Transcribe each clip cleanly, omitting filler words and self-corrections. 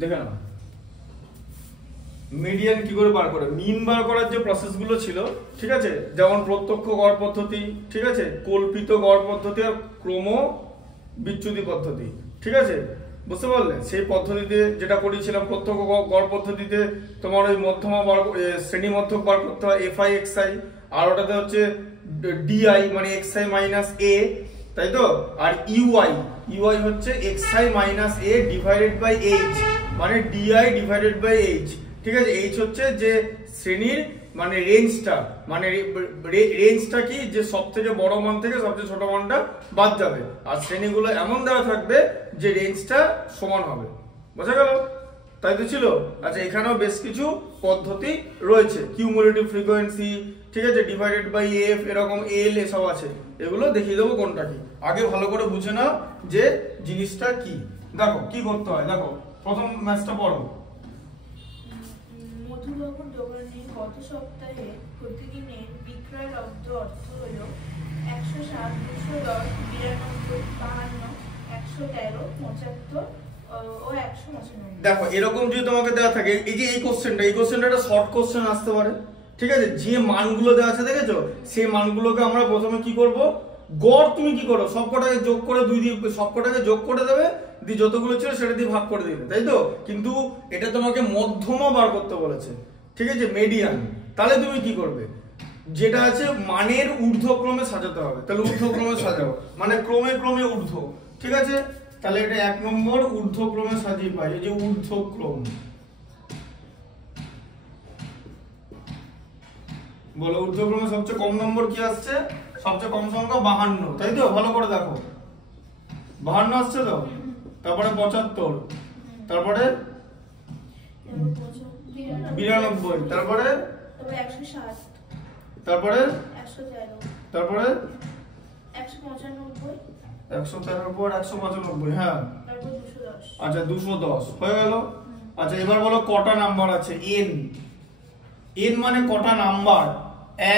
দেখে নাও মিডিয়ান কি করে বার করে। মিন বার করার যে প্রসেসগুলো ছিল, ঠিক আছে, যেমন প্রত্যক্ষ গড় পদ্ধতি, ঠিক আছে, কল্পিত গড় পদ্ধতি আর ক্রম বিচ্যুতি পদ্ধতি, ঠিক আছে, বুঝতে পারলে? সেই পদ্ধতিতে যেটা করেছিলাম প্রত্যক্ষ গড় পদ্ধতিতে তোমার ওই মধ্যমা বার, শ্রেণী মধ্যক বার করতে হয় এফআই এক্সআই, আর ওটাতে হচ্ছে ডিআই মানে এক্সআই মাইনাস এ, তাই তো। আর ইউআই হচ্ছে X I minus A divided by H মানে ডিআই ডিভাইডেড বাই এইচ, ঠিক আছে। এইচ হচ্ছে যে শ্রেণীর মানে রেঞ্জটা, মানে রেঞ্জটা কি, যে সব থেকে বড় মান থেকে সবচেয়ে ছোট মানটা বাদ যাবে, আর শ্রেণীগুলো এমন দেওয়া থাকবে যে রেঞ্জটা সমান হবে। বোঝা গেল? তাই তো ছিল। আচ্ছা, এখানেও বেশ কিছু পদ্ধতি রয়েছে, কিউমুলেটিভ ফ্রিকোয়েন্সি, ঠিক আছে, ডিভাইডেড বাই এফ, এরকম এল, এসব আছে। এগুলো দেখিয়ে দেবো কোনটা কি। আগে ভালো করে বুঝে নাও যে জিনিসটা কি। দেখো কি করতে হয়, দেখো প্রথম ম্যাচটা পড়ো। মধুবাবুর দোকানে গত সপ্তাহে প্রতিদিনের বিক্রয় লব্ধ অর্থ হলো 107, 210, 92, 52, 113, 75 ও 195। দেখো এরকম যদি তোমাকে দেওয়া থাকে, এই যে এই কোশ্চেনটা একটা শর্ট কোশ্চেন আসতে পারে, ঠিক আছে। যে মানগুলো দেওয়া আছে দেখেছো, সেই মানগুলোকে আমরা প্রথমে কি করব, গড় তুমি কি করো, সবকটাকে যোগ করে 2 দিয়ে সবকটাকে যোগ করে দেবে, দিয়ে যতগুলো ছিল সেটা দিয়ে ভাগ করে দিবে, তাই তো। কিন্তু এটা তোমাকে মধ্যমা বার করতে বলেছে, ঠিক আছে, মিডিয়ান। তাহলে তুমি কি করবে, যেটা আছে মানের ঊর্ধ্বক্রমে সাজাতে হবে। তাহলে ঊর্ধ্বক্রমে সাজাও মানে ক্রমে ক্রমে ঊর্ধ্ব, ঠিক আছে। তাহলে এটা 1 নম্বর ঊর্ধ্বক্রমে সাজিয়ে পাই, এই যে ঊর্ধ্বক্রম। বলো ঊর্ধ্বক্রমে সবচেয়ে কম নম্বর কি আসছে, সবচেয়ে কম সংখ্যা 52, তাই তো। ভালো করে দেখো 52 আসছে তো, তারপরে 75, তারপরে 92, তারপরে 107, তারপরে 113, তারপরে 195, 113 পর 195, হ্যাঁ, তারপর 210। আচ্ছা 210 হয়ে গেল। আচ্ছা এবার বলো কটা নাম্বার আছে, এন। এন মানে কটা নাম্বার,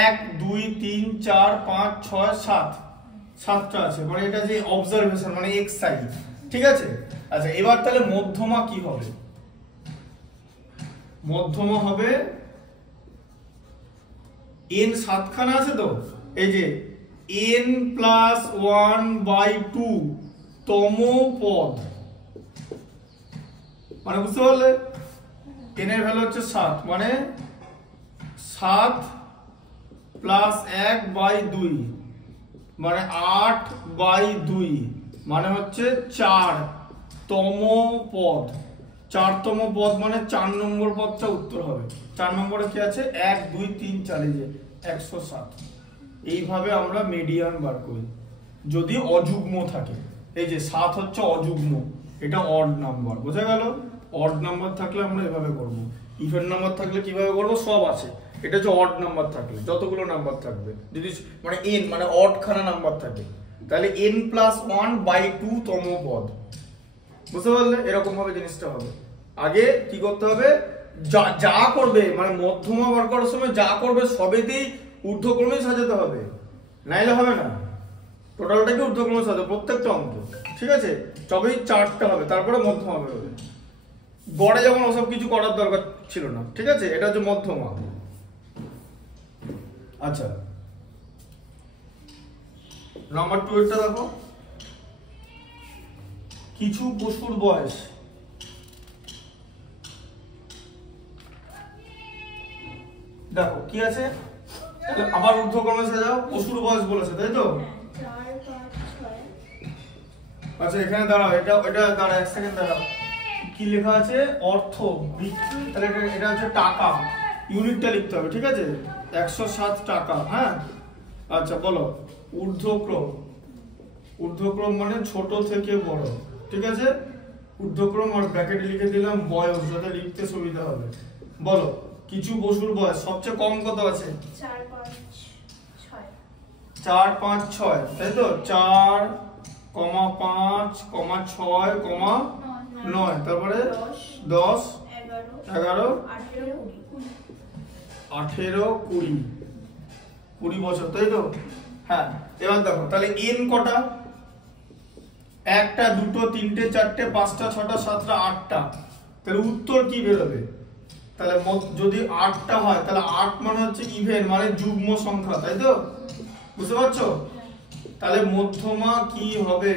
1 2 3 4 5 6 7, 7টা আছে, মানে এটা যে অবজারভেশন মানে এক্সআই, ঠিক আছে। আচ্ছা এবার তাহলে মধ্যমা কি হবে, মধ্যমা হবে এন 7খানা আছে তো, এই যে n প্লাস 1/2 তম পদ, মানে বুঝতে পারলে n এর ভ্যালু হচ্ছে 7, মানে 7 প্লাস 1/2 মানে 8/2, মানে হচ্ছে 4তম পদ। 4তম পদ মানে 4 নম্বর পদটা উত্তর হবে। 4 নম্বরে কি আছে, 1 2 3 4, এই যে 107। এইভাবে আমরা মিডিয়ান বার করি যদি অযুগ্ম থাকে। এই যে 7 হচ্ছে অযুগ্ম, এটা অড নাম্বার, বোঝা গেল। অড নাম্বার থাকলে আমরা এভাবে করব, ইভেন নাম্বার থাকলে কিভাবে করব সব আছে। এটা হচ্ছে অড নাম্বার থাকলে যতগুলো নাম্বার থাকবে, যদি মানে n মানে অড খানা নাম্বার থাকে, তাহলে n প্লাস 1/2 তম পদ, বুঝতে পারলে। এরকম ভাবে জিনিসটা হবে। আগে কি করতে হবে, যা করবে মানে মধ্যমা বার করার সময় যা করবে সবেতেই ঊর্ধ্বক্রমে সাজাতে হবে, নাইলে হবে না। টোটালটাকে ঊর্ধ্বক্রমে সাজাতে প্রত্যেকটা অঙ্ক, ঠিক আছে। তবেই 4টা হবে, তারপরে মধ্যমা হবে। গড়ে যেমন ওসব কিছু করার দরকার ছিল না, ঠিক আছে। এটা হচ্ছে মধ্যমা। আচ্ছা নাম্বার 2 এরটা দেখো, কিছু পশুর বয়স, দেখো কি আছে, আবার ঊর্ধ্বক্রমে সাজাও, পশুর বয়স বলেছে তাই তো। 4 5 6। আচ্ছা এখানে দাঁড়াও, এটা দাঁড়া 1 সেকেন্ড দাঁড়াও, কি লেখা আছে, অর্থ বৃত্তি, তাহলে এটা হচ্ছে টাকা, ইউনিটটা লিখতে হবে, ঠিক আছে। 107 টাকা, হ্যাঁ। আচ্ছা বলো ঊর্ধ্বক্রম, ঊর্ধ্বক্রম মানে ছোট থেকে বড়, ঠিক আছে। ঊর্ধ্বক্রম আর ব্র্যাকেটে লিখে দিলাম বয়স, যাতে লিখতে সুবিধা হবে। বলো কিছু পশুর বয়স সবচেয়ে কম কত আছে, 4 5 6। 4 5 6, তাই তো। 4, 5, 6, 9, তারপরে 10 11 18 20, 20 বছর, তাই তো। হ্যাঁ এবার দেখো তাহলে n কটা, 1টা 2টো 3টে 4টে 5টা 6টা 7টা 8টা, তাহলে উত্তর কি বেরোবে? তাহলে যদি 8টা হয় তাহলে 8 মানে হচ্ছে ইভেন মানে যুগ্ম সংখ্যা, তাই তো? বুঝতে পারছো? তাহলে মধ্যমা কি হবে?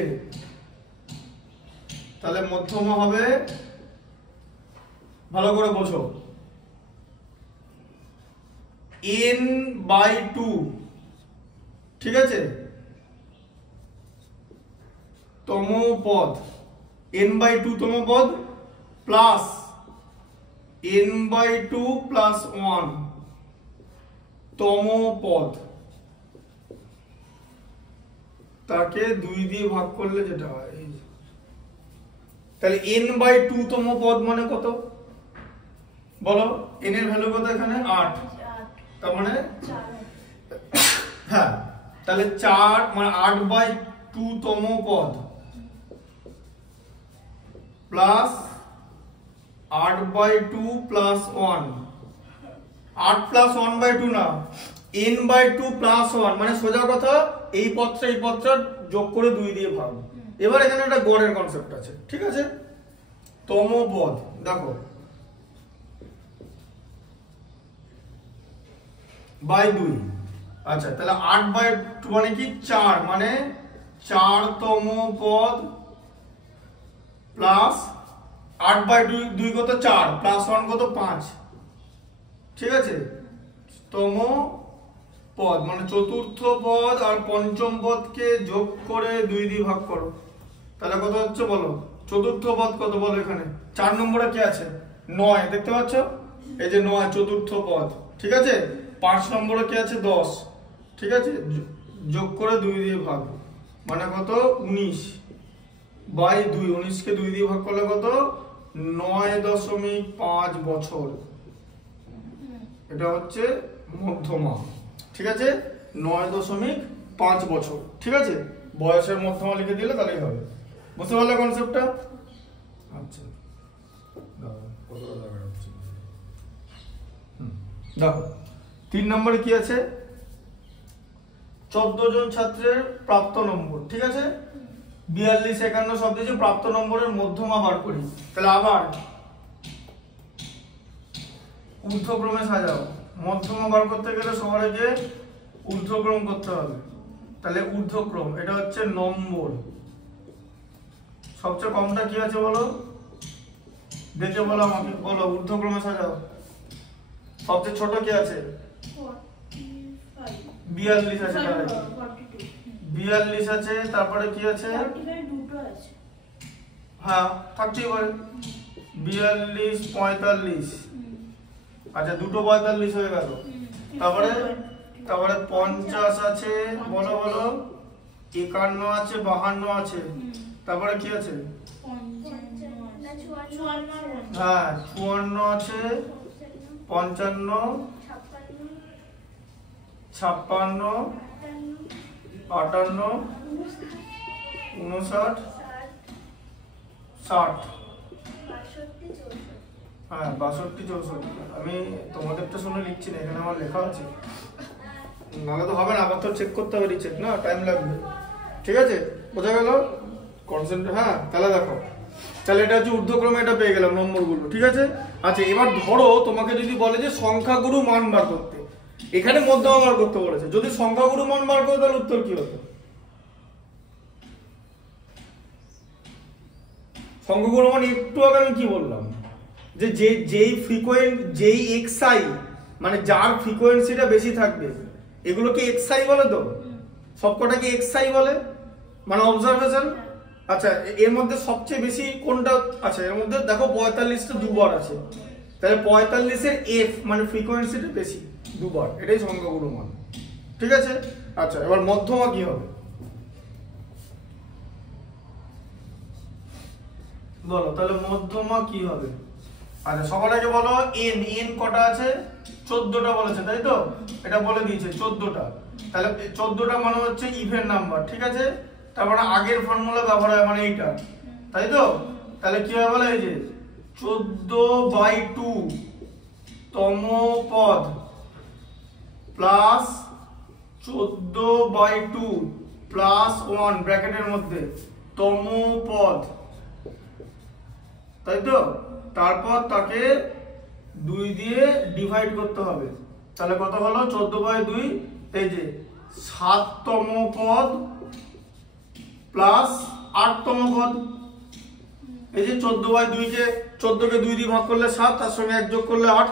তাহলে মধ্যমা হবে, ভালো করে বোঝো, n/2, ঠিক আছে, তম পদ, n/2 তম পদ প্লাস n/2 প্লাস 1 তম পদ, তাকে 2 দিয়ে ভাগ করলে যেটা হয়। তাহলে n/2 তম পদ মানে কত বলো? n এর ভ্যালু কত এখানে? 8, তার মানে 4, হ্যাঁ, তাহলে 4 মানে 8/2 তম পদ প্লাস 8/2 প্লাস 1, 8 প্লাস 1/2 না, n/2 প্লাস 1 মানে সোজা কথা এই পদটা যোগ করে 2 দিয়ে ভাগ। এবার এখানে একটা গড়ের কনসেপ্ট আছে, ঠিক আছে? তম পদ দেখো বাই 2, আচ্ছা তাহলে 8/2 মানে কি 4, মানে 4 তম পদ প্লাস 8/2 কত 4 প্লাস 1 কত 5, ঠিক আছে? তম পদ মানে চতুর্থ পদ আর পঞ্চম পদকে যোগ করে 2 দিয়ে ভাগ করো, তাহলে কত হচ্ছে বলো? চতুর্থ পদ কত বলো? এখানে 4 নম্বরে কি আছে? 9, দেখতে পাচ্ছ? এই যে 9 চতুর্থ পদ, ঠিক আছে? 5 নম্বরে কি আছে? 10, ঠিক আছে? যোগ করে 2 দিয়ে ভাগ মানে কত? 19/2, 19 কে 2 দিয়ে ভাগ করলে কত? 9.5 বছর। এটা হচ্ছে মধ্যমা, ঠিক আছে? 9.5 বছর, ঠিক আছে? বয়সের মধ্যমা লিখে দিলে তাহলেই হবে। বুঝতে পারলে কনসেপ্টটা? আচ্ছা দেখো 3 নম্বরে কি আছে? 14 জন ছাত্রের প্রাপ্ত নম্বর, ঠিক আছে? 42, 51 সব দিয়েছে, প্রাপ্ত নম্বরের মধ্যমা বার করি। তাহলে আবার ঊর্ধ্বক্রমে সাজাও। মধ্যমা বার করতে গেলে সবার আগে ঊর্ধ্বক্রম করতে হবে। তাহলে ঊর্ধ্বক্রম এটা হচ্ছে নম্বর। সবচেয়ে কমটা কি আছে বলো? দেখে বলো আমাকে, বলো ঊর্ধ্বক্রমে সাজাও। সবচেয়ে ছোট কি আছে? 42 আছে, 42 আছে, তারপরে কি আছে? হ্যাঁ থাকতেই পারে 42, 45, আচ্ছা দুটো 45 হয়ে গেল। তারপরে 50 আছে, বলো বলো, 51 আছে, 52 আছে, তারপরে কি আছে? হ্যাঁ 54 আছে, 55, 56, 58, 59, 60, হ্যাঁ 62, 64। আমি তোমাদেরটা শুনে লিখছি না, এখানে আমার লেখা আছে, নাহলে তো হবে না, আবার তো চেক করতে হবে, রিচেক না, টাইম লাগবে, ঠিক আছে? বোঝা গেল কনসেন্ট্রেট? হ্যাঁ তাহলে দেখো, তাহলে এটা হচ্ছে ঊর্ধ্বক্রমে, এটা পেয়ে গেলাম নম্বরগুলো, ঠিক আছে? আচ্ছা এবার ধরো তোমাকে যদি বলে যে সংখ্যাগুরু মান বার করতে, এখানে মধ্যমা বার করতে বলেছে, যদি সংখ্যাগুরু মান বার করো তাহলে উত্তর কি হতো? সংখ্যাগুরু মান একটু আগে আমি কি বললাম, যে যেই ফ্রিকোয়েন্ট, যেই xi মানে যার ফ্রিকোয়েন্সিটা বেশি থাকবে, এগুলোকে xi বলে তো, সবকটাকে xi বলে, মানে অবজারভেশন। আচ্ছা এর মধ্যে সবচেয়ে বেশি কোনটা আছে? এর মধ্যে দেখো 45টা দুবার আছে, তাহলে 45 এর f মানে ফ্রিকোয়েন্সিটা বেশি দুবার, এটাই সংখ্যাগুরু মান, ঠিক আছে? আচ্ছা এবার মধ্যমা কি হবে বলো? তাহলে মধ্যমা কি হবে? আচ্ছা সবার আগে বলো n কটা আছে? 14টা বলেছে, তাই তো? এটা বলে দিয়েছে 14টা, তাহলে 14টা মানে হচ্ছে ইভেন নাম্বার, ঠিক আছে? তার মানে আগের ফর্মুলা ব্যবহার হয়, মানে এইটা, তাই তো? তাহলে কি হবে বলো, এই যে 14/2 তম পদ প্লাস 14/2 প্লাস 1 ব্র্যাকেটের মধ্যে তম পদ তাই তো? তারপর তাকে 2 দিয়ে ডিভাইড করতে হবে, তাহলে কত হলো 14/2। এই যে 7তম পদ প্লাস 8তম পদ, এই যে 14/2 কে 14 কে 2 দিয়ে ভাগ করলে 7, তার সঙ্গে 1 যোগ করলে 8,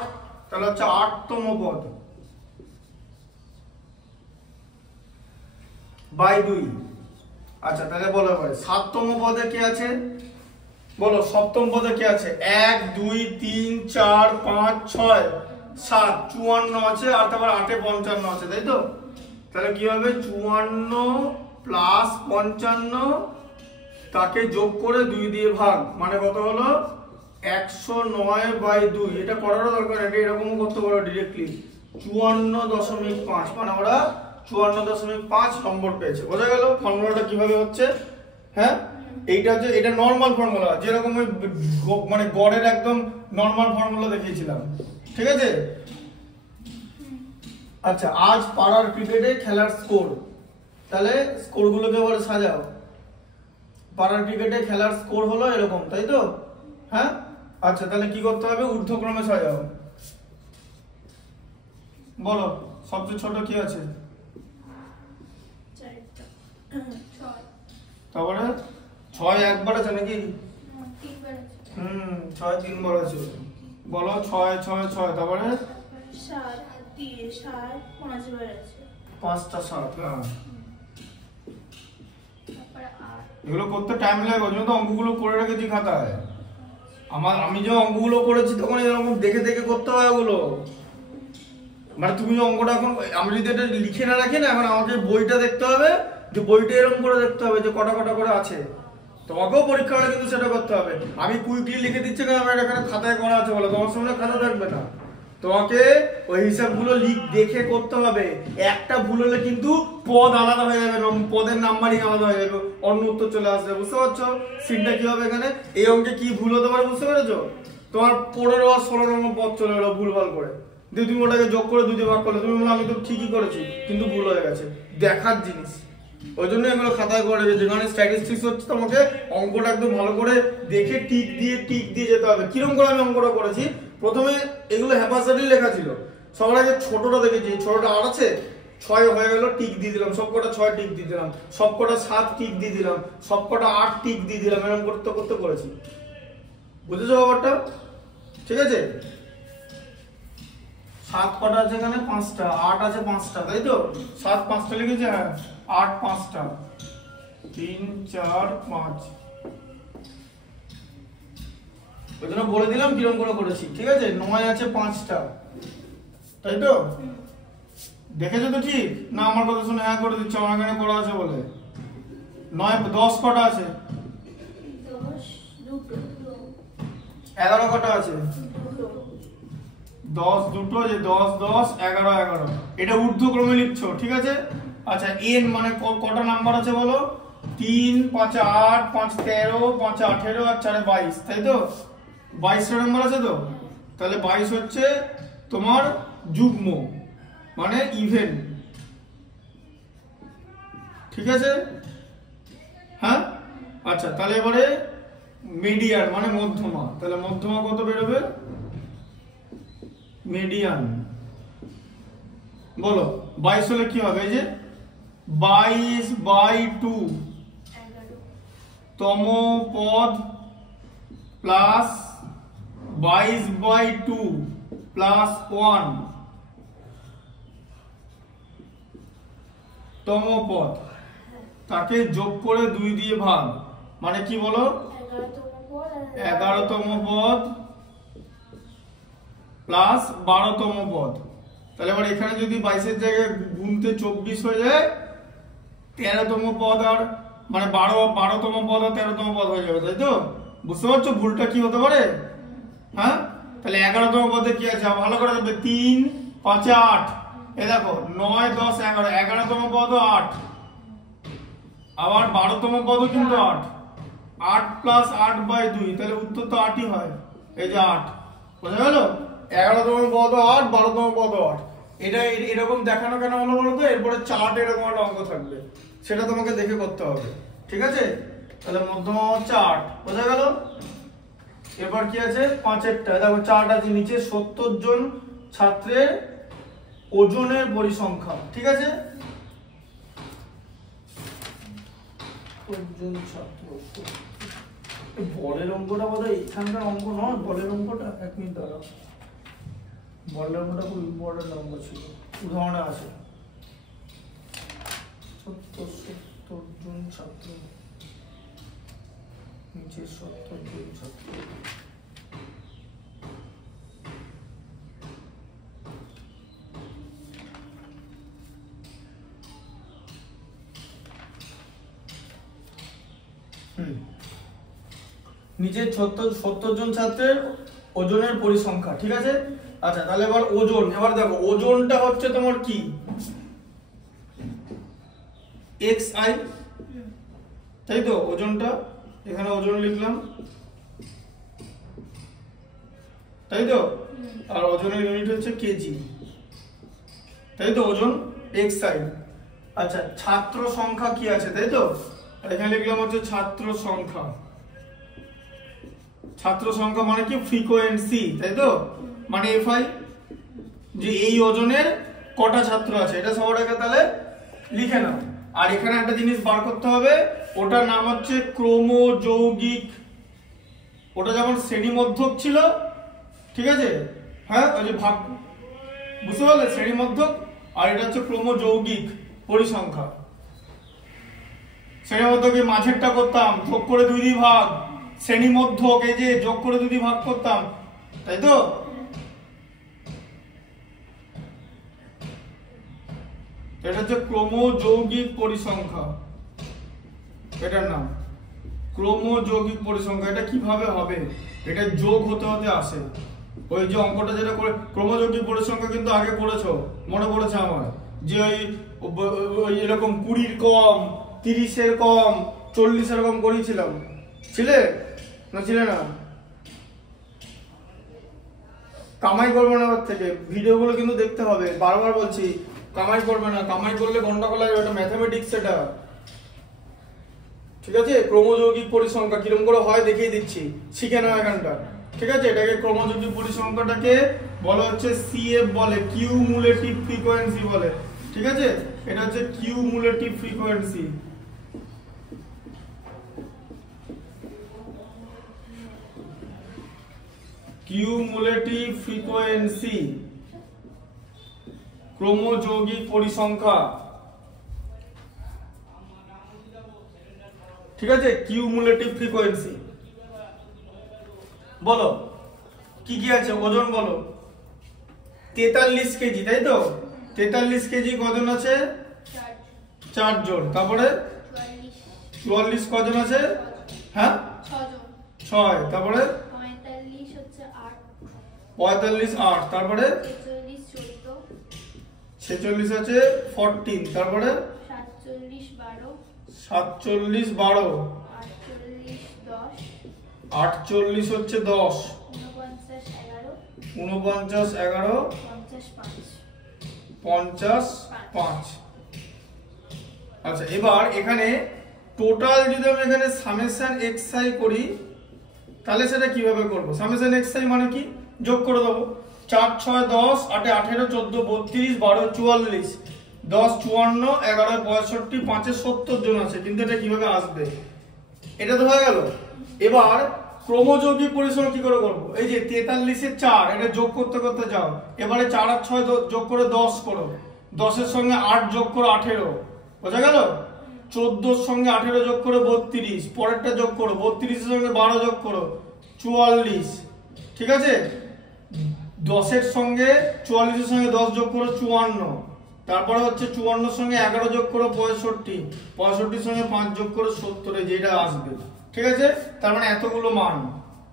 তাহলে হচ্ছে 8তম পদ বাই 2। আচ্ছা তাহলে বলো এবারে 7তম পদে কে আছে, বলো সপ্তম পদে কে আছে? 1 2 3 4 5 6 7, 54 আছে, আর তারপর 8 এ 55 আছে, তাই তো? তাহলে কি হবে 54 প্লাস 55, তাকে যোগ করে 2 দিয়ে ভাগ, মানে কত হলো 109/2। এটা করারও দরকার নেই, এরকমও করতে পারো ডিরেক্টলি, 54.5, মানে ওরা 54.5 নম্বর পেয়েছে। বোঝা গেল ফর্মুলাটা কিভাবে হচ্ছে? হ্যাঁ, এইটা হচ্ছে, এটা নরমাল ফর্মুলা, যেরকম ওই মানে গড়ের একদম নরমাল ফর্মুলা দেখিয়েছিলাম, ঠিক আছে? আচ্ছা, আজ পাড়ার ক্রিকেটে খেলার স্কোর, তাহলে স্কোরগুলোকে এবারে সাজাও। পাড়ার ক্রিকেটে খেলার স্কোর হলো এরকম, তাই তো? হ্যাঁ, আচ্ছা তাহলে কি করতে হবে? ঊর্ধ্বক্রমে সাজাও। বলো সবচেয়ে ছোট কি আছে? 4টা 6, তারপরে 6 একবার আছে নাকি? 3বার আছে, 6 3বার আছে। বলো 6 6 6, তারপরে 7 3 7 5বার আছে, 5টা 7। হ্যাঁ, তারপরে 8, এগুলো করতে টাইম লাগে, ওই জন্য তো অঙ্কগুলো করে রেখেছি খাতায়। আমি যে অঙ্কগুলো করেছি তখন এরকম দেখে দেখে করতে হয় ওগুলো। মানে তুমি যে অঙ্কটা এখন, আমি যদি এটা লিখে না রাখি না, এখন আমাকে বইটা দেখতে হবে, যে বইটা এরকম করে দেখতে হবে যে কটা কটা করে আছে। তোমাকেও পরীক্ষা হলে কিন্তু সেটা করতে হবে। আমি কুইকলি লিখে দিচ্ছি কারণ আমার এখানে খাতায় করা আছে বলে, তোমার সামনে খাতা থাকবে না, তোমাকে ওই হিসাবগুলো দেখে করতে হবে। একটা ভুল হলে কিন্তু পদ আলাদা হয়ে যাবে, পদের নাম্বারিং আলাদা হয়ে যাবে, অন্য উত্তর চলে আসবে। বুঝতে পারছো সিনটা কি হবে এখানে? এই অঙ্কে কি ভুল হতে পারে বুঝতে পেরেছো? তোমার 15 আর 16 নম্বর পদ চলে এলো ভুলভাল করে, দিয়ে তুমি ওটাকে যোগ করে 2 দিয়ে ভাগ করলে, তুমি বলো আমি তো ঠিকই করেছি, কিন্তু ভুল হয়ে গেছে। দেখার জিনিস, ওই জন্য এগুলো খাতায় করে রেখেছি। যেখানে স্ট্যাটিস্টিক্স হচ্ছে তোমাকে অঙ্কটা একদম ভালো করে দেখে টিক দিয়ে যেতে হবে। কিরকম করে আমি অঙ্কটা করেছি, প্রথমে এগুলো হ্যাপাসাডি লেখা ছিল, সবার আগে ছোটটা দেখেছি, ছোটটা 8 আছে, 6 হয়ে গেল, টিক দিয়ে দিলাম, সবকটা 6 টিক দিয়ে দিলাম, সবকটা 7 টিক দিয়ে দিলাম, সবকটা 8 টিক দিয়ে দিলাম, এরকম করতে করতে করেছি। বুঝেছো ব্যাপারটা? ঠিক আছে, 7 কটা আছে এখানে? 5টা, 8 আছে 5টা, তাই তো? 7 5টা লিখেছে, হ্যাঁ 8 5টা, 3 4 5। ওই জন্য বলে দিলাম কিরকম করে করেছি, ঠিক আছে? 9 আছে 5টা, তাই তো? দেখেছো তো ঠিক না? আমার কথা শুনে হ্যাঁ করে দিচ্ছ, আমার এখানে করা আছে বলে। 9 10 কটা আছে? 10 2টো, 11 কটা আছে? 2টো, 10 দুটো, যে 10 10 11 11, এটা ঊর্ধ্বক্রমে লিখছো, ঠিক আছে? আচ্ছা n মানে কটা নাম্বার আছে বলো? 3 5 8 5 13 5 18 আর 4 22, তাই তো? 22টা নাম্বার আছে তো? তাহলে 22 হচ্ছে তোমার যুগ্ম, মানে ইভেন, ঠিক আছে? হ্যাঁ, আচ্ছা তাহলে এবারে মিডিয়ান মানে মধ্যমা, তাহলে মধ্যমা কত বেরোবে? মিডিয়ান বলো 22 হলে কি হবে? এই যে 22/2 11, তম পদ প্লাস 22/2 প্লাস 1 তম পদ, তাকে যোগ করে 2 দিয়ে ভাগ, মানে কি বলো? 11তম পদ আর 11তম পদ প্লাস 12তম পদ। তাহলে এবার এখানে যদি 22 এর জায়গায় গুণতে 24 হয়ে যায়, 13তম পদ আর মানে 12তম পদ আর 13তম পদ হয়ে যাবে, তাই তো? বুঝতে পারছো ভুলটা কি হতে পারে? হ্যাঁ, তাহলে 11তম পদে কি আছে ভালো করে দেখবে, 3 5 8, এই দেখো 9 10 11, 11তম পদও 8, আবার 12তম পদও কিন্তু 8, 8 প্লাস 8/2, তাহলে উত্তর তো 8ই হয়, এই যে 8। বোঝা গেল? 11তম পদ 8, 12তম পদ 8। এটা এরকম দেখানো কেন হলো বলো তো? এরপরে চার্ট এরকম একটা অঙ্ক থাকবে, সেটা তোমাকে দেখে করতে হবে, ঠিক আছে? তাহলে মধ্যমা হচ্ছে 8, বোঝা গেল? এবার কি আছে 5-এরটা, দেখো 4 আছে নিচে 70 জন ছাত্রের ওজনের পরিসংখ্যা, ঠিক আছে? জন ছাত্র, বলের অঙ্কটা বোধহয় এখানকার অঙ্ক নয়, বলের অঙ্কটা 1 মিনিট দাঁড়াও, বলের অঙ্কটা খুব ইম্পর্টেন্ট অঙ্ক ছিল, উদাহরণে আছে 70 জন ছাত্র, নিচে 70 জন ছাত্র। নিচে 70 জন ছাত্রের ওজনের পরিসংখ্যা, ঠিক আছে? আচ্ছা তাহলে এবার ওজন, এবার দেখো ওজনটা হচ্ছে তোমার কি xi, তাই তো? ওজনটা এখানে ওজন লিখলাম, তাই তো? আর ওজনের ইউনিট হচ্ছে কেজি, তাই তো? ওজন xi। আচ্ছা ছাত্র সংখ্যা কি আছে, তাই তো? এখানে লিখলাম হচ্ছে ছাত্র সংখ্যা, ছাত্র সংখ্যা মানে কি ফ্রিকোয়েন্সি, তাই তো? মানে fi, যে এই ওজনের কটা ছাত্র আছে, এটা সবার আগে তাহলে লিখে নাও। আর এখানে একটা জিনিস বার করতে হবে, ওটার নাম হচ্ছে ক্রমযৌগিক। ওটা যেমন শ্রেণীমধ্যক ছিল, ঠিক আছে? হ্যাঁ, ওই যে ভাগ, বুঝতে পারলে? শ্রেণীমধ্যক, আর এটা হচ্ছে ক্রমযৌগিক পরিসংখ্যা। শ্রেণীমধ্যকে মাঝেরটা করতাম যোগ করে 2 দিয়ে ভাগ, শ্রেণীমধ্যক এই যে যোগ করে 2 দিয়ে ভাগ করতাম, তাই তো? এটা হচ্ছে ক্রমযৌগিক পরিসংখ্যা, এটার নাম ক্রমযৌগিক পরিসংখ্যা। এটা কিভাবে হবে? এটা যোগ হতে হতে আসে। ওই যে অঙ্কটা যেটা করে ক্রমযৌগিক পরিসংখ্যা কিন্তু আগে করেছো, মনে পড়েছে আমার, যে ওই এরকম 20-এর কম, 30-এর কম, 40 এরকম করেছিলাম, ছিলে না ছিলে না? কামাই করবে না ওর থেকে, ভিডিওগুলো কিন্তু দেখতে হবে, বারবার বলছি কামাই করবে না, কামাই করলে গন্ডগোল হবে, এটা ম্যাথমেটিক্স, এটা ঠিক আছে? ক্রমযৌগিক পরিসংখ্যা কিরকম করে হয় দেখিয়ে দিচ্ছি, শিখে নাও এখানটা, ঠিক আছে? এটাকে ক্রমযৌগিক পরিসংখ্যাটাকে বলা হচ্ছে সিএফ বলে, কিউমুলেটিভ ফ্রিকোয়েন্সি বলে, ঠিক আছে? এটা হচ্ছে কিউমুলেটিভ ফ্রিকোয়েন্সি। কিউমুলেটিভ ফ্রিকোয়েন্সি, ক্রমযৌগিক পরিসংখ্যা, ঠিক আছে? Cumulative frequency. বলো কি কি আছে? ওজন বলো 43 কেজি, তাই তো? 43 কেজি কজন আছে? 4 জন। তারপরে 44 কজন আছে? হ্যাঁ 6। তারপরে 45 হচ্ছে 8, 45 8। তারপরে 46 আছে 14। তারপরে 47 12, 47 12, 48 10, 48 হচ্ছে 10, 49 11, 49 55। আচ্ছা এবার এখানে টোটাল যদি আমি এখানে সামেশন xi করি, তাহলে সেটা কিভাবে করব? সামেশন xi মানে কি? যোগ করে দেবো, 4 6 10, 8 18, 14 32, 12 44, 10 54, 11 65, 5 70 জন আছে, কিন্তু এটা কিভাবে আসবে? এটা তো হয়ে গেল। এবার ক্রমযৌগিক পরিসংখ্যা কি করে করব? এই যে 43 এর 4, এটা যোগ করতে করতে যাও, এবারে 4 আর 6 যোগ করে 10 করো, 10 এর সঙ্গে 8 যোগ করে 18, বোঝা গেল? 14 এর সঙ্গে 18 যোগ করে 32, পরেরটা যোগ করো, 32 এর সঙ্গে 12 যোগ করো 44, ঠিক আছে? 10 এর সঙ্গে 44 এর সঙ্গে 10 যোগ করো 54, তারপরে হচ্ছে 54 এর সঙ্গে 11 যোগ করো 65, 65 এর সঙ্গে 5 যোগ করো 70, যেটা আসবে, ঠিক আছে? তার মানে এতগুলো মান,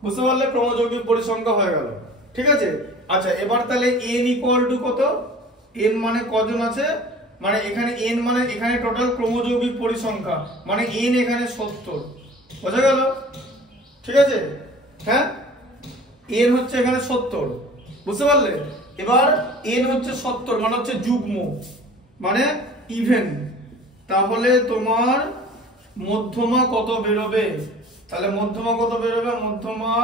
বুঝতে পারলে? ক্রমযৌগিক পরিসংখ্যা হয়ে গেল, ঠিক আছে? আচ্ছা এবার তাহলে n ইকুয়াল টু কত? n মানে কজন আছে, মানে এখানে n মানে এখানে টোটাল ক্রমযৌগিক পরিসংখ্যা, মানে n এখানে 70, বোঝা গেল? ঠিক আছে? হ্যাঁ, n হচ্ছে এখানে 70, বুঝতে পারলে? এবার n হচ্ছে 70 মানে হচ্ছে যুগ্ম, মানে ইভেন, তাহলে তোমার মধ্যমা কত বেরোবে? তাহলে মধ্যমা কত বেরোবে? মধ্যমা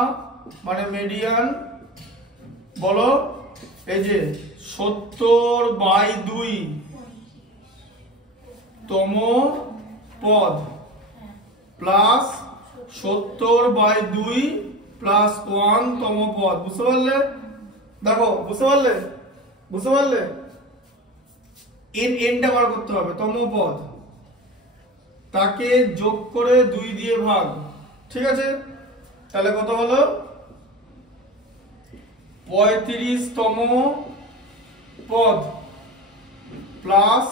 মানে মিডিয়ান বলো, এই যে 70/2 তম পদ প্লাস 70/2 প্লাস 1 তম পদ। বুঝতে পারলে? দেখো বুঝতে পারলে এনটা বার করতে হবে। তম পদ তাকে যোগ করে 2 দিয়ে ভাগ, ঠিক আছে? তাহলে কত হলো? 35তম পদ প্লাস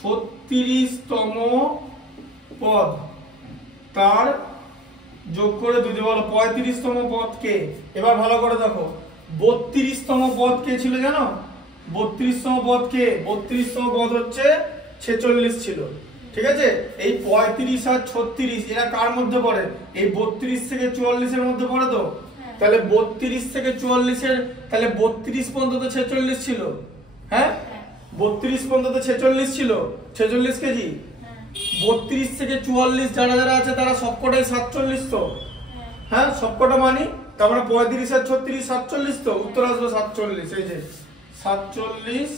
36তম পদ তার যোগ করে 2 দিয়ে বলো 35তম পদ কে? এবার ভালো করে দেখো 32তম পদ কে ছিল জানো? 32তম পদ কে? 32তম পদ হচ্ছে 46 ছিল, ঠিক আছে? এই 35 আর 36 এরা কার মধ্যে পড়ে? এই 32 থেকে 44 এর মধ্যে পড়ে তো। তাহলে 32 থেকে 44 এর, তাহলে 32 পর্যন্ত তো 46 ছিল, হ্যাঁ? 32 পর্যন্ত তো 46 ছিল, 46 কেজি। 32 থেকে 44 যারা যারা আছে তারা সবকটাই 47 তো, হ্যাঁ? সবকটা মানি, তার মানে 35 আর 36 47 তো, উত্তর আসবে 47। এই যে 47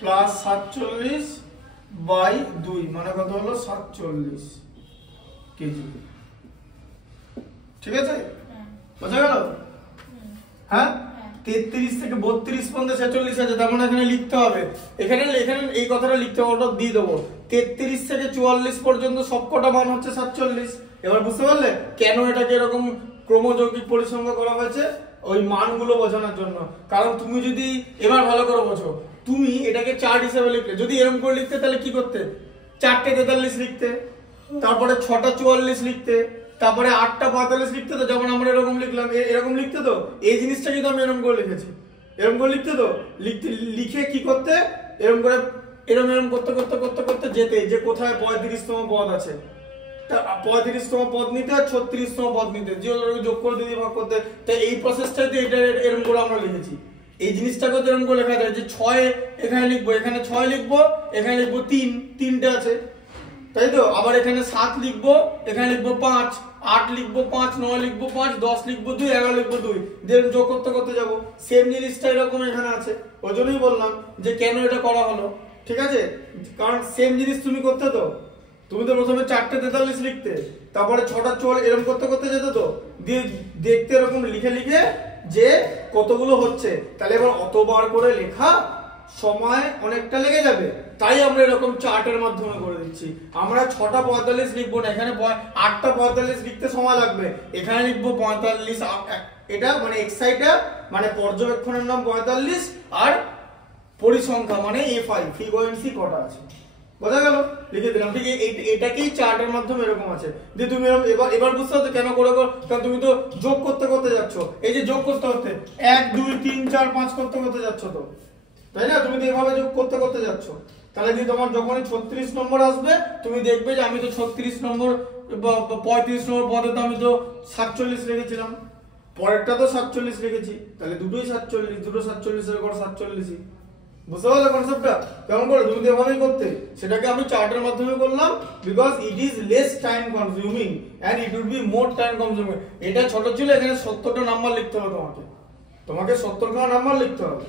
প্লাস 47/2 মানে কত হলো? 47 কেজি, ঠিক আছে? বোঝা গেল? হ্যাঁ, 33 থেকে 32 পর্যন্ত 46 আছে, তার মানে এখানে লিখতে হবে, এখানে এই কথাটা লিখতে হবে, ওটা দিয়ে দেবো। 33 থেকে 44 পর্যন্ত সবকটা মান হচ্ছে 47। এবার বুঝতে পারলে কেন এটাকে এরকম ক্রমযৌগিক পরিসংখ্যা করা হয়েছে? ওই মানগুলো বোঝানোর জন্য। কারণ তুমি যদি এবার ভালো করে বোঝো, তুমি এটাকে চার্ট হিসেবে লিখতে, যদি এরকম করে লিখতে তাহলে কি করতে? 4টে 43 লিখতে, তারপরে 6টা 44 লিখতে, তারপরে 8টা 45 লিখতে তো, যেমন আমরা এরকম লিখলাম, এরকম লিখতে তো। এই জিনিসটা কিন্তু আমি এরকম করে লিখেছি, এরকম করে লিখতে তো, লিখে কি করতে? এরকম করে এরকম করতে করতে করতে করতে যেতে, যে কোথায় 35তম পদ আছে, তা 35তম পদ নিতে আর 36তম পদ নিতে, যে যোগ করে দিয়ে ভাগ করতে। তাই এই প্রসেসটাতে এটা এরকম করে আমরা লিখেছি। এই জিনিসটাকে তো এরকম করে লেখা যায় যে 6 এখানে লিখবো, এখানে 6 লিখবো, এখানে লিখবো 3টা আছে, তাই তো? আবার এখানে 7 লিখবো, এখানে লিখবো 5, 8 লিখবো 5, 9 লিখবো 5, 10 লিখবো 2, 11 লিখবো 2, দেন যোগ করতে করতে যাবো। সেম জিনিসটা এরকম এখানে আছে, ওই জন্যই বললাম যে কেন এটা করা হলো, ঠিক আছে? কারণ সেম জিনিস তুমি করতে তো, তুমি তো প্রথমে 4টে 43 লিখতে, তারপরে 6টা 44 এরকম করতে করতে যেত তো, দিয়ে দেখতে এরকম লিখে লিখে যে কতগুলো হচ্ছে। তাহলে এবার অতবার করে লেখা সময় অনেকটা লেগে যাবে, তাই আমরা এরকম চার্টের মাধ্যমে করে দিচ্ছি। আমরা 6টা 45 লিখবো না, এখানে 8টা 45 লিখতে সময় লাগবে, এখানে লিখবো 45। এটা মানে এক্সাইটা মানে পর্যবেক্ষণের নাম 45, আর পরিসংখ্যা মানে এফআই, ফ্রিকোয়েন্সি কটা আছে। বোঝা গেল? লিখে দিলাম, ঠিক। এটাকেই চার্টের মাধ্যমে এরকম আছে যে তুমি এবার বুঝতে পারছো কেন করে? কারণ তুমি তো যোগ করতে করতে যাচ্ছ, এই যে যোগ করতে করতে 1 2 3 4 5 করতে করতে যাচ্ছ তো, তাই না? তুমি তো এভাবে যোগ করতে করতে যাচ্ছ। তাহলে যে তোমার যখনই 36 নম্বর আসবে, তুমি দেখবে যে আমি তো 36 নম্বর 35 নম্বর পদে তো আমি তো 47 রেখেছিলাম, পরেরটা তো 47 রেখেছি, তাহলে দুটোই 47, দুটো 47 এর পর 47। বুঝতে পারলে কনসেপ্টটা? কেমন করে? তুমি তো এভাবেই করতে, সেটাকে আমি চার্টের মাধ্যমে করলাম, because it is less time consuming and it would be more time consuming. এটা ছোট ছিল, এখানে 70টা নাম্বার লিখতে হবে, তোমাকে 70টা নাম্বার লিখতে হবে,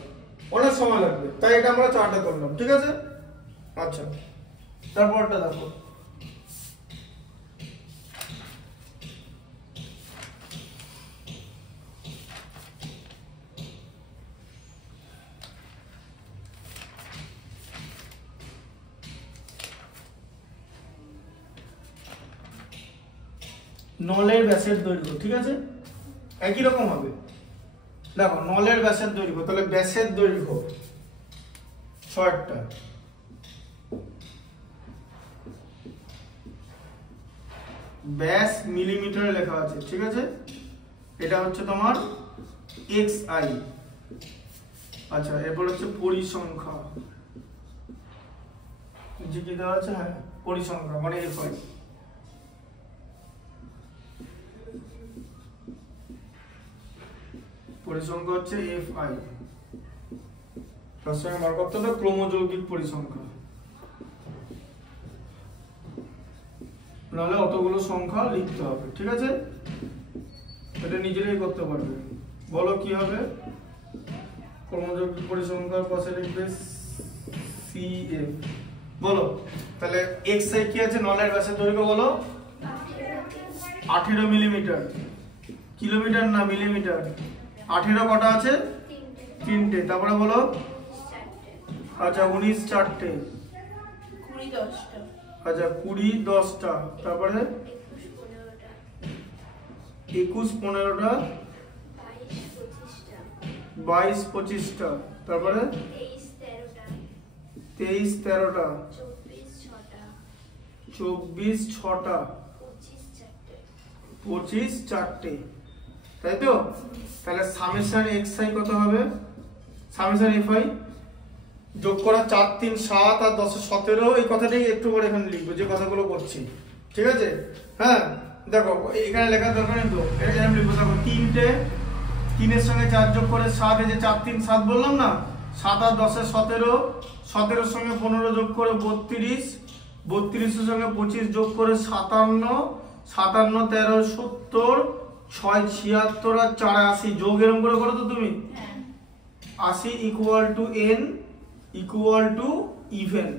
অনেক সময় লাগবে, তাই এটা আমরা চার্টে করলাম, ঠিক আছে? আচ্ছা, তারপরটা দেখো। নলের ব্যাসের দৈর্ঘ্য, ঠিক আছে? একই রকম হবে। দেখো নলের ব্যাসের দৈর্ঘ্য, তাহলে ব্যাসের দৈর্ঘ্য 6টা, ব্যাস মিলিমিটারে লেখা আছে, ঠিক আছে? এটা হচ্ছে তোমার xi। আচ্ছা, এরপর হচ্ছে পরিসংখ্যা, যে কি দেওয়া আছে, হ্যাঁ পরিসংখ্যা মানে fi। পরিসংখ্যা হচ্ছে fi, তার সঙ্গে বার করতে হবে ক্রমযৌগিক পরিসংখ্যা। নাহলে অতগুলো সংখ্যা লিখতে হবে। ঠিক আছে, এটা নিজেরাই করতে পারবে। বলো কি হবে? ক্রমযৌগিক পরিসংখ্যার পাশে লিখবে CF। বলো তাহলে xi কি আছে? নলের ব্যাসের দৈর্ঘ্য বলো 18 মিলিমিটার। কিলোমিটার না মিলিমিটার। 18 কটা আছে? তিনটে। তারপরে বলো আচ্ছা 19 চারটে। 20 10টা। আচ্ছা 20 10টা। তারপরে 21 15টা। 22 25টা। তারপরে 23 13টা। 24 6টা। 25 4টে। তাই তো? তাহলে সামেশন xi কত হবে? সামেশন fi যোগ করা 4 3 7 আর 10 17। এই কথাটাই একটু করে এখানে লিখবো যে কথাগুলো করছি। ঠিক আছে? হ্যাঁ দেখো এখানে লেখার দরকার নেই তো, এটা আমি লিখবো। দেখো 3টে, 3 এর সঙ্গে 4 যোগ করে 7, এই যে 4 3 7 বললাম না, 7 আর 10 17, 17 এর সঙ্গে 15 যোগ করে 32, 32 এর সঙ্গে 25 যোগ করে 57, 57 13 70, 6 76 আর 4 80। যোগ এরকম করে করো তো তুমি। 80 equal to n equal to even.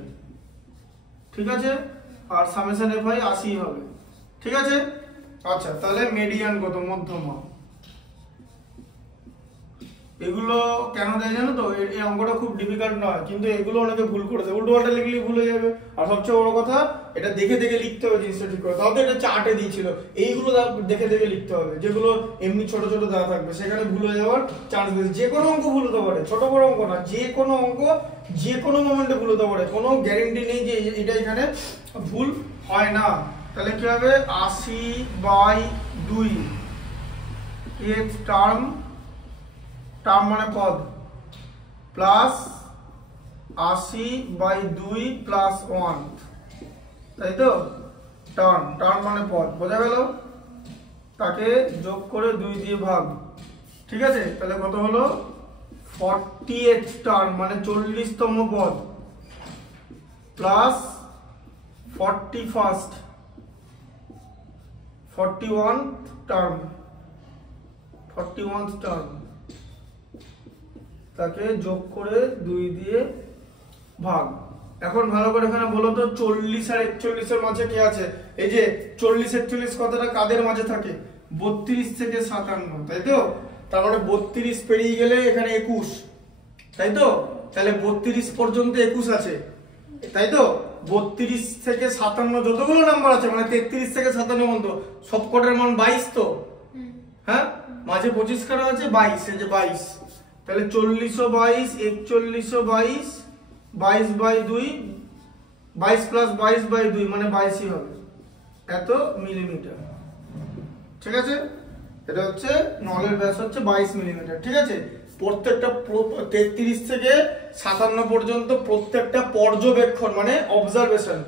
ঠিক আছে, আর সামেশন fi 80 হবে। ঠিক আছে, আচ্ছা তাহলে মিডিয়ান কত? মধ্যমা। এগুলো কেন দেয় জানো তো? এই অঙ্কটা খুব ডিফিকাল্ট নয়, কিন্তু এগুলো অনেকে ভুল করে দেয়। উল্টো পাল্টা লিখলে ভুল হয়ে যাবে। আর সবচেয়ে বড় কথা, এটা দেখে দেখে লিখতে হবে জিনিসটা ঠিক করে। তাও তো এটা চার্টে দিয়েছিল, এইগুলো দেখে দেখে লিখতে হবে। যেগুলো এমনি ছোট ছোট দেওয়া থাকবে সেখানে ভুল হয়ে যাওয়ার চান্স বেশি। যে কোনো অঙ্ক ভুল হতে পারে, ছোট বড় অঙ্ক না, যে কোনো অঙ্ক যে কোনো মোমেন্টে ভুল হতে পারে। কোনো গ্যারেন্টি নেই যে এটা এখানে ভুল হয় না। তাহলে কি হবে? 80/2 এর টার্ম মানে পদ, প্লাস 80/2 প্লাস 1। তাই তো? টার্ম মানে পদ, বোঝা গেল? তাকে যোগ করে 2 দিয়ে ভাগ। ঠিক আছে, তাহলে কত হলো? 40th টার্ম মানে 40তম পদ, plus 41st 41th term, 41th term, তাকে যোগ করে 2 দিয়ে ভাগ। এখন ভালো করে এখানে বলো তো 40 আর 41 এর মাঝে কি আছে? এই যে 40 41 কথাটা কাদের মাঝে থাকে? 32 থেকে 57। তাই তো? তার মানে 32 পেরিয়ে গেলে এখানে 21। তাই তো? তাহলে 32 পর্যন্ত 21 আছে। তাই তো? 32 থেকে 57 যতগুলো নাম্বার আছে, মানে 33 থেকে 57 পর্যন্ত সবকটার মান 22 তো। হ্যাঁ, মাঝে 25 কাটা আছে 22, এই যে 22। তাহলে 40/22 41/22 22/2, 22 প্লাস 22/2 মানে 22ই হবে। এত মিলিমিটার। ঠিক আছে, এটা হচ্ছে নলের ব্যাস হচ্ছে 22 মিলিমিটার। ঠিক আছে, প্রত্যেকটা 33 থেকে 57 পর্যন্ত প্রত্যেকটা পর্যবেক্ষণ মানে অবজারভেশন,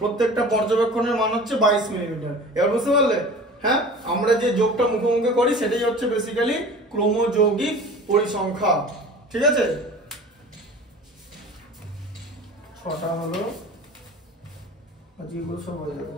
প্রত্যেকটা পর্যবেক্ষণের মান হচ্ছে 22 মিলিমিটার। এবার বুঝতে পারলে? হ্যাঁ, আমরা যে যোগটা মুখোমুখি করি সেটাই হচ্ছে বেসিক্যালি ক্রমযৌগিক পরিসংখ্যা। ঠিক আছে, 6টা হলো, আজকে সব হয়ে যাবে।